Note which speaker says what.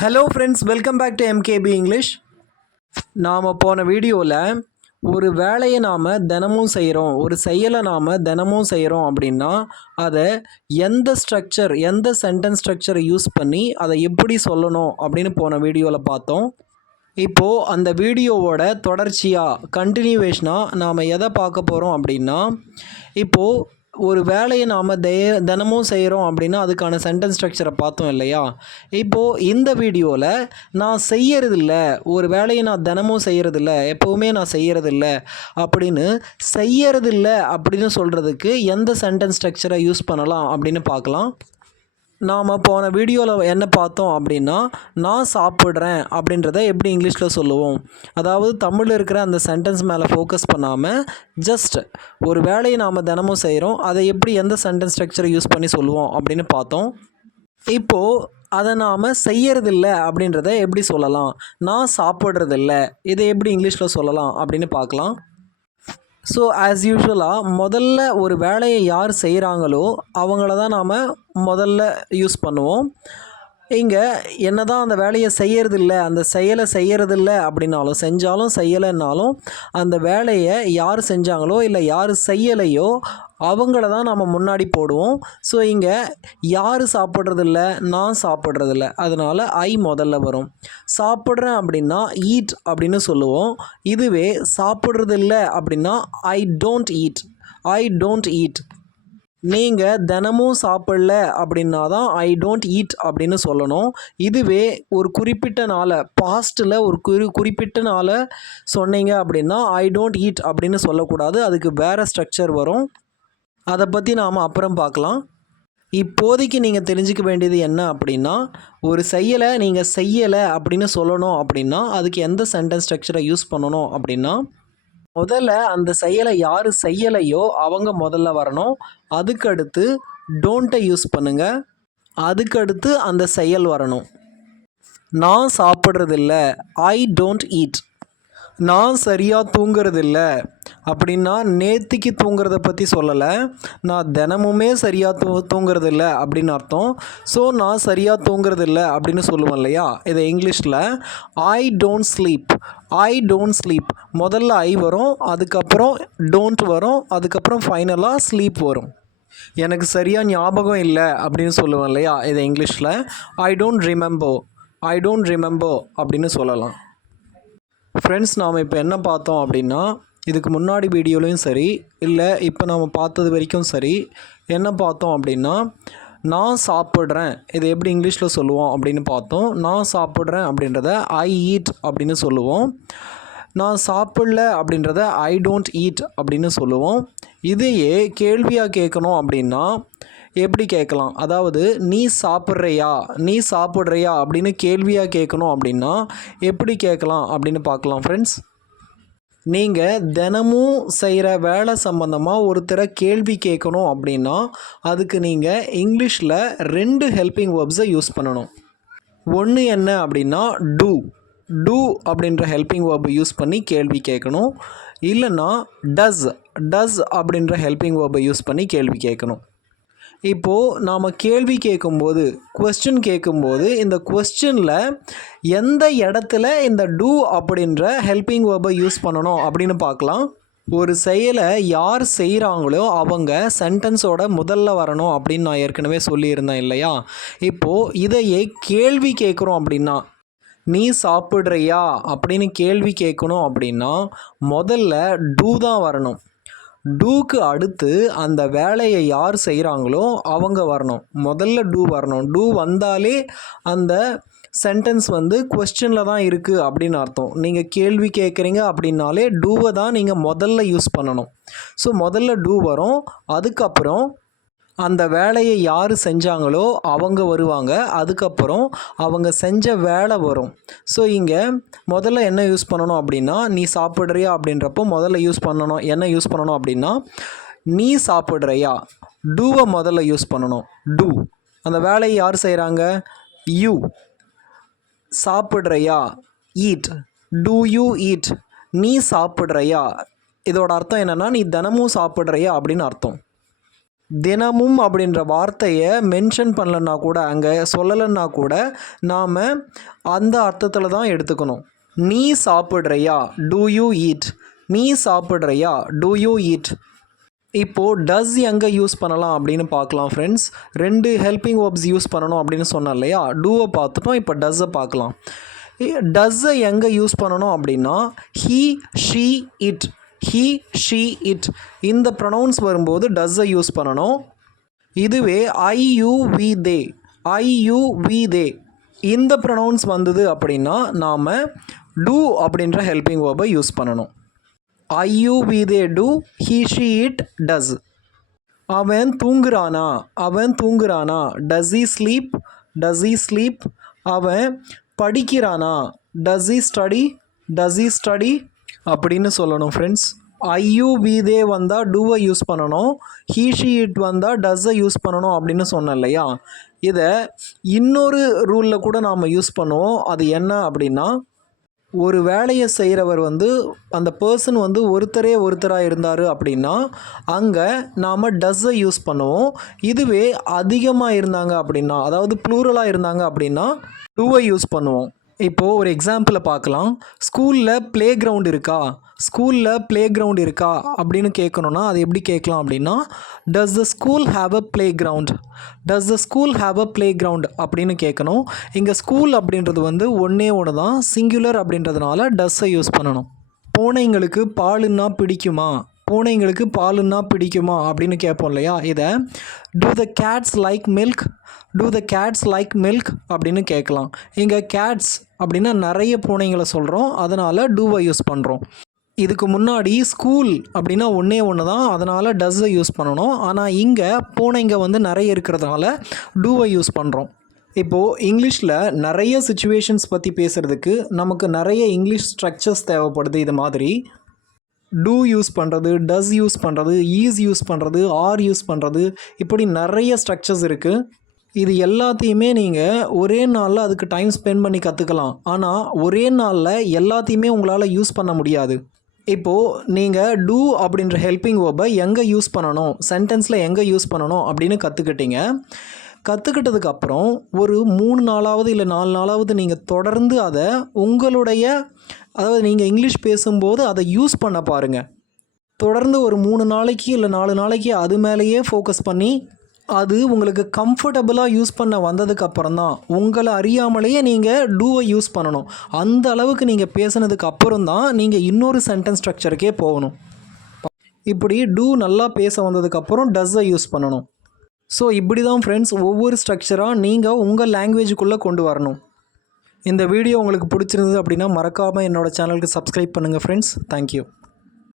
Speaker 1: Hello friends welcome back to MKB English நாம் போன வீடியோவில் ஒரு வேலையை நாம் தினமும் செய்கிறோம் ஒரு செயலை நாம் தினமும் செய்கிறோம் அப்படின்னா அதை எந்த ஸ்ட்ரக்சர் எந்த சென்டென்ஸ் ஸ்ட்ரக்சரை யூஸ் பண்ணி அதை எப்படி சொல்லணும் அப்படின்னு போன வீடியோவில் பார்த்தோம். இப்போது அந்த வீடியோவோட தொடர்ச்சியாக கண்டினியூவேஷனாக நாம் எதை பார்க்க போகிறோம் அப்படின்னா இப்போது ஒரு வேலையை நாம் தே தினமும் செய்கிறோம் அப்படின்னா அதுக்கான சென்டென்ஸ் ஸ்ட்ரக்சரை பார்த்தோம் இல்லையா? இப்போது இந்த வீடியோவில் நான் செய்யறதில்ல ஒரு வேலையை நான் தினமும் செய்கிறதில்ல எப்போவுமே நான் செய்கிறதில்ல அப்படின்னு செய்யறதில்ல அப்படின்னு சொல்கிறதுக்கு எந்த சென்டென்ஸ் ஸ்ட்ரக்சரை யூஸ் பண்ணலாம் அப்படின்னு பார்க்கலாம். நாம் போன வீடியோவில் என்ன பார்த்தோம் அப்படின்னா நான் சாப்பிட்றேன் அப்படின்றத எப்படி இங்கிலீஷில் சொல்லுவோம்? அதாவது தமிழில் இருக்கிற அந்த சென்டென்ஸ் மேலே ஃபோக்கஸ் பண்ணாமல் ஜஸ்ட் ஒரு வேலையை நாம் தினமும் செய்கிறோம் அதை எப்படி எந்த சென்டென்ஸ் ஸ்ட்ரக்சரை யூஸ் பண்ணி சொல்லுவோம் அப்படின்னு பார்த்தோம். இப்போது அதை நாம் செய்யறதில்ல அப்படின்றத எப்படி சொல்லலாம்? நான் சாப்பிட்றதில்ல இதை எப்படி இங்கிலீஷில் சொல்லலாம் அப்படின்னு பார்க்கலாம். ஸோ ஆஸ் யூஷுவலாக முதல்ல ஒரு வேலையை யார் செய்கிறாங்களோ அவங்கள தான் நாம் முதல்ல யூஸ் பண்ணுவோம். இங்கே என்ன தான் அந்த வேலையை செய்யறதில்ல அந்த செயலை செய்யறதில்ல அப்படின்னாலும் செஞ்சாலும் செய்யலைன்னாலும் அந்த வேலையை யார் செஞ்சாங்களோ இல்லை யார் செய்யலையோ அவங்கள தான் நம்ம முன்னாடி போடுவோம். ஸோ இங்கே யார் சாப்பிட்றதில்ல நான் சாப்பிட்றதில்ல. அதனால் ஐ முதல்ல வரும். சாப்பிட்றேன் அப்படின்னா ஈட் அப்படின்னு சொல்லுவோம். இதுவே சாப்பிட்றதில்ல அப்படின்னா I don't eat I don't eat நீங்கள் தினமும் சாப்பிடல அப்படின்னா தான் ஐ டோன்ட் ஈட் அப்படின்னு சொல்லணும். இதுவே ஒரு குறிப்பிட்ட நாளை பாஸ்ட்டில் ஒரு குறி குறிப்பிட்ட நாளை சொன்னீங்க அப்படின்னா ஐ டோன்ட் ஈட் அப்படின்னு சொல்லக்கூடாது. அதுக்கு வேறு ஸ்ட்ரக்சர் வரும். அதை பற்றி நாம் அப்புறம் பார்க்கலாம். இப்போதைக்கு நீங்கள் தெரிஞ்சுக்க வேண்டியது என்ன அப்படின்னா ஒரு செயலை நீங்கள் செய்யலை அப்படின்னு சொல்லணும் அப்படின்னா அதுக்கு எந்த சென்டென்ஸ் ஸ்ட்ரக்சரை யூஸ் பண்ணணும் அப்படின்னா முதல்ல அந்த செயலை யார் செய்யலையோ அவங்க முதல்ல வரணும். அதுக்கடுத்து டோன்ட்டை யூஸ் பண்ணுங்க. அதுக்கடுத்து அந்த செயல் வரணும். நான் சாப்பிட்றதில்ல. ஐ டோன்ட் ஈட் நான் சரியாக தூங்குறதில்ல. அப்படின்னா நேத்திக்கு தூங்குறத பற்றி சொல்லலை. நான் தினமுமே சரியாக தூ தூங்குறதில்ல அப்படின்னு அர்த்தம். ஸோ நான் சரியாக தூங்குறதில்ல அப்படின்னு சொல்லுவேன் இல்லையா? இதை இங்கிலீஷில் I don't sleep I don't sleep முதல்ல ஐ வரும் அதுக்கப்புறம் டோன்ட் வரும் அதுக்கப்புறம் ஃபைனலாக ஸ்லீப் வரும். எனக்கு சரியாக ஞாபகம் இல்லை அப்படின்னு சொல்லுவேன் இல்லையா? இதை இங்கிலீஷில் ஐ டோன்ட் ரிமெம்போ ஐ டோன்ட் ரிமெம்போ அப்படின்னு சொல்லலாம். ஃப்ரெண்ட்ஸ் நாம் இப்போ என்ன பார்த்தோம் அப்படின்னா இதுக்கு முன்னாடி வீடியோலையும் சரி இல்லை இப்போ நம்ம பார்த்தது வரைக்கும் சரி என்ன பார்த்தோம் அப்படின்னா நான் சாப்பிட்றேன். இது எப்படி இங்கிலீஷில் சொல்லுவோம் அப்படின்னு பார்த்தோம். நான் சாப்பிட்றேன் அப்படின்றத ஐ ஈட் அப்படின்னு சொல்லுவோம். நான் சாப்பிடல அப்படின்றத ஐ டோன்ட் ஈட் அப்படின்னு சொல்லுவோம். இதையே கேள்வியாக கேட்கணும் அப்படின்னா எப்படி கேட்கலாம்? அதாவது நீ சாப்பிட்றியா? நீ சாப்பிட்றியா அப்படின்னு கேள்வியாக கேட்கணும் அப்படின்னா எப்படி கேட்கலாம் அப்படின்னு பார்க்கலாம் ஃப்ரெண்ட்ஸ் நீங்கள் தினமும் செய்கிற வேலை சம்மந்தமாக ஒருத்தரை கேள்வி கேட்கணும் அப்படின்னா அதுக்கு நீங்கள் இங்கிலீஷில் ரெண்டு ஹெல்பிங் வேர்ப்ஸை யூஸ் பண்ணணும். ஒன்று என்ன அப்படின்னா டூ டூ அப்படின்ற ஹெல்பிங் வேர்பை யூஸ் பண்ணி கேள்வி கேட்கணும். இல்லைன்னா டஸ் டஸ் அப்படின்ற ஹெல்பிங் வேர்பை யூஸ் பண்ணி கேள்வி கேட்கணும். இப்போது நாம் கேள்வி கேட்கும்போது கொஸ்டின் கேட்கும்போது இந்த கொஸ்டினில் எந்த இடத்துல இந்த டூ அப்படின்ற ஹெல்பிங் வேர்பை யூஸ் பண்ணணும் அப்படின்னு பார்க்கலாம். ஒரு செயலை யார் செய்கிறாங்களோ அவங்க சென்டென்ஸோட முதல்ல வரணும் அப்படின்னு நான் ஏற்கனவே சொல்லியிருந்தேன் இல்லையா? இப்போது இதையே கேள்வி கேட்குறோம் அப்படின்னா நீ சாப்பிட்றியா? அப்படின்னு கேள்வி கேட்கணும் அப்படின்னா முதல்ல டூ தான் வரணும். டூக்கு அடுத்து அந்த வேலையை யார் செய்கிறாங்களோ அவங்க வரணும். முதல்ல டூ வரணும். டூ வந்தாலே அந்த சென்டென்ஸ் வந்து கொஸ்டினில் தான் இருக்குது அப்படின்னு அர்த்தம். நீங்கள் கேள்வி கேட்குறீங்க அப்படின்னாலே டூவை தான் நீங்கள் முதல்ல யூஸ் பண்ணணும். ஸோ முதல்ல டூ வரும். அதுக்கப்புறம் அந்த வேலையை யார் செஞ்சாங்களோ அவங்க வருவாங்க. அதுக்கப்புறம் அவங்க செஞ்ச வேலை வரும். ஸோ இங்கே முதல்ல என்ன யூஸ் பண்ணணும் அப்படின்னா நீ சாப்பிட்றியா அப்படின்றப்போ முதல்ல யூஸ் பண்ணணும். என்ன யூஸ் பண்ணணும் அப்படின்னா நீ சாப்பிட்றியா? டூவை முதல்ல யூஸ் பண்ணணும். டூ அந்த வேலையை யார் செய்கிறாங்க யூ சாப்பிட்றியா? ஈட் டூ யூ ஈட் நீ சாப்பிட்றியா? இதோட அர்த்தம் என்னென்னா நீ தினமும் சாப்பிட்றியா அப்படின்னு அர்த்தம். தினமும் அப்படின்ற வார்த்தையை மென்ஷன் பண்ணலன்னா கூட அங்கே சொல்லலைன்னா கூட நாம் அந்த அர்த்தத்தில் தான் எடுத்துக்கணும். நீ சாப்பிட்றியா? டூ யூ ஈட் நீ சாப்பிட்றியா? டூ யூ ஈட் இப்போது டஸ் எங்கே யூஸ் பண்ணலாம் அப்படின்னு பார்க்கலாம் ஃப்ரெண்ட்ஸ் ரெண்டு ஹெல்பிங் வேர்ப்ஸ் யூஸ் பண்ணணும் அப்படின்னு சொன்னேன் இல்லையா? டூவை பார்த்துட்டோம் இப்போ டஸ்ஸை பார்க்கலாம். டஸ்ஸை எங்கே யூஸ் பண்ணணும் அப்படின்னா he she it he she it இந்த ப்ரொனவுன்ஸ் வரும்போது டஸ்ஸை யூஸ் பண்ணணும். இதுவே I you we they I you we they இந்த ப்ரொனவுன்ஸ் வந்தது அப்படின்னா நாம் டூ அப்படின்ற ஹெல்பிங் வேர்பை யூஸ் பண்ணணும். I you we they do he she it does அவன் தூங்குறானா? அவன் தூங்குறானா? Does he sleep does he sleep அவன் படிக்கிறானா? Does he study does he study அப்படின்னு சொல்லணும் ஃப்ரெண்ட்ஸ் ஐயூ வீதே வந்தால் டூவை யூஸ் பண்ணணும். ஹீஷி இட் வந்தால் டஸ்ஸை யூஸ் பண்ணணும் அப்படின்னு சொன்னேன் இல்லையா? இதை இன்னொரு ரூலில் கூட நாம் யூஸ் பண்ணுவோம். அது என்ன அப்படின்னா ஒரு வேலையை செய்கிறவர் வந்து அந்த பர்சன் வந்து ஒருத்தரே ஒருத்தராக இருந்தார் அப்படின்னா அங்கே நாம் டஸ்ஸை யூஸ் பண்ணுவோம். இதுவே அதிகமாக இருந்தாங்க அப்படின்னா அதாவது ப்ளூரலாக இருந்தாங்க அப்படின்னா டூவை யூஸ் பண்ணுவோம். இப்போது ஒரு எக்ஸாம்பிளை பார்க்கலாம். ஸ்கூலில் ப்ளே கிரவுண்ட் இருக்கா? ஸ்கூலில் ப்ளே கிரவுண்ட் இருக்கா? அப்படின்னு கேட்கணுன்னா அது எப்படி கேட்கலாம் அப்படின்னா does the school have a playground does the school have a playground அப்படின்னு கேட்கணும். இங்கே ஸ்கூல் அப்படின்றது வந்து ஒன்றே ஒன்று தான் சிங்குலர் அப்படின்றதுனால டஸ்ஸை யூஸ் பண்ணணும். பூனைங்களுக்கு பாலுன்னா பிடிக்குமா? பூனைங்களுக்கு பாலுன்னா பிடிக்குமா? அப்படின்னு கேட்போம் இல்லையா? இதை do the cats like milk do the cats like milk அப்படின்னு கேட்கலாம். இங்கே கேட்ஸ் அப்படின்னா நிறைய பூனைங்களை சொல்கிறோம் அதனால் டூவை யூஸ் பண்ணுறோம் இதுக்கு முன்னாடி ஸ்கூல் அப்படின்னா ஒன்றே ஒன்று தான் அதனால் டஸ்ஸை யூஸ் பண்ணணும். ஆனால் இங்கே பூனைங்க வந்து நிறைய இருக்கிறதுனால டூவை யூஸ் பண்ணுறோம் இப்போது இங்கிலீஷில் நிறைய சுச்சுவேஷன்ஸ் பற்றி பேசுகிறதுக்கு நமக்கு நிறைய இங்கிலீஷ் ஸ்ட்ரக்சர்ஸ் தேவைப்படுது. இது மாதிரி டூ யூஸ் பண்ணுறது டஸ் யூஸ் பண்ணுறது ஈஸ் யூஸ் பண்ணுறது ஆர் யூஸ் பண்ணுறது இப்படி நிறைய ஸ்ட்ரக்சர்ஸ் இருக்குது இது எல்லாத்தையுமே நீங்கள் ஒரே நாளில் அதுக்கு டைம் ஸ்பெண்ட் பண்ணி கற்றுக்கலாம் ஆனால் ஒரே நாளில் எல்லாத்தையுமே உங்களால் யூஸ் பண்ண முடியாது. இப்போது நீங்கள் டூ அப்படின்ற ஹெல்பிங் வேர்பை எங்கே யூஸ் பண்ணணும்? சென்டென்ஸில் எங்கே யூஸ் பண்ணணும் அப்படின்னு கற்றுக்கிட்டீங்க கற்றுக்கிட்டதுக்கப்புறம் ஒரு மூணு நாளாவது இல்லை நாலு நாளாவது நீங்கள் தொடர்ந்து அதை உங்களுடைய அதாவது நீங்கள் இங்கிலீஷ் பேசும்போது அதை யூஸ் பண்ண பாருங்கள் தொடர்ந்து ஒரு மூணு நாளைக்கு இல்லை நாலு நாளைக்கு அது மேலேயே ஃபோக்கஸ் பண்ணி அது உங்களுக்கு கம்ஃபர்டபுளாக யூஸ் பண்ண வந்ததுக்கு அப்புறம் தான் உங்களை அறியாமலேயே நீங்கள் டூவை யூஸ் பண்ணணும். அந்த அளவுக்கு நீங்கள் பேசுனதுக்கு அப்புறம் தான் நீங்கள் இன்னொரு சென்டென்ஸ் ஸ்ட்ரக்சருக்கே போகணும். இப்படி டூ நல்லா பேச வந்ததுக்கப்புறம் டஸ்ஸை யூஸ் பண்ணணும். ஸோ இப்படி தான் ஃப்ரெண்ட்ஸ் ஒவ்வொரு ஸ்ட்ரக்சராக நீங்கள் உங்கள் லாங்குவேஜுக்குள்ளே கொண்டு வரணும். இந்த வீடியோ உங்களுக்கு பிடிச்சிருந்தது அப்படின்னா மறக்காமல் என்னோடய சேனலுக்கு சப்ஸ்கிரைப் பண்ணுங்கள் ஃப்ரெண்ட்ஸ் தேங்க்யூ